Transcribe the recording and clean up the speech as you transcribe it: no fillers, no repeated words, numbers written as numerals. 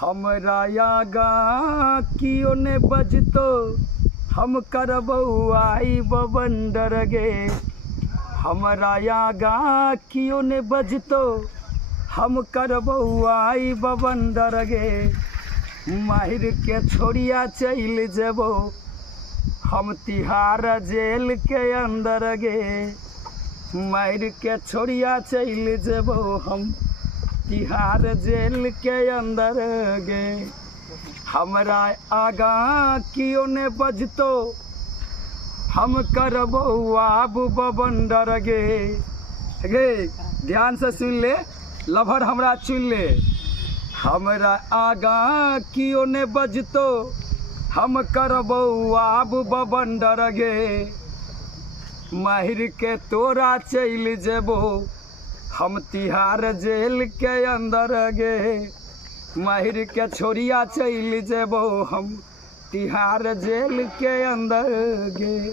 हमरा आगा कियो ने बजतो हम करबौ आई बबंडर गे। हमरा आगा कियो ने बजतो हम करबौ आई बबंडर गे। माहिर के छोड़िया चल जेबो हम तिहार जेल के अंदर गे। माहिर के छोड़िया चल जेबो हम तिहार जेल के अंदर गे। हमरा आगा कियो ने बजतो हम करबो आब बबंडर गे। गे ध्यान से सुन ले, लभर हमरा चुन ले। हमरा आगा कियो ने बजतो हम करबो आब बबंडर गे। माहिर के तोरा चल जेबो हम तिहार जेल के अंदर गे। माहिर के छोड़िया चल जेबो हम तिहार जेल के अंदर गे।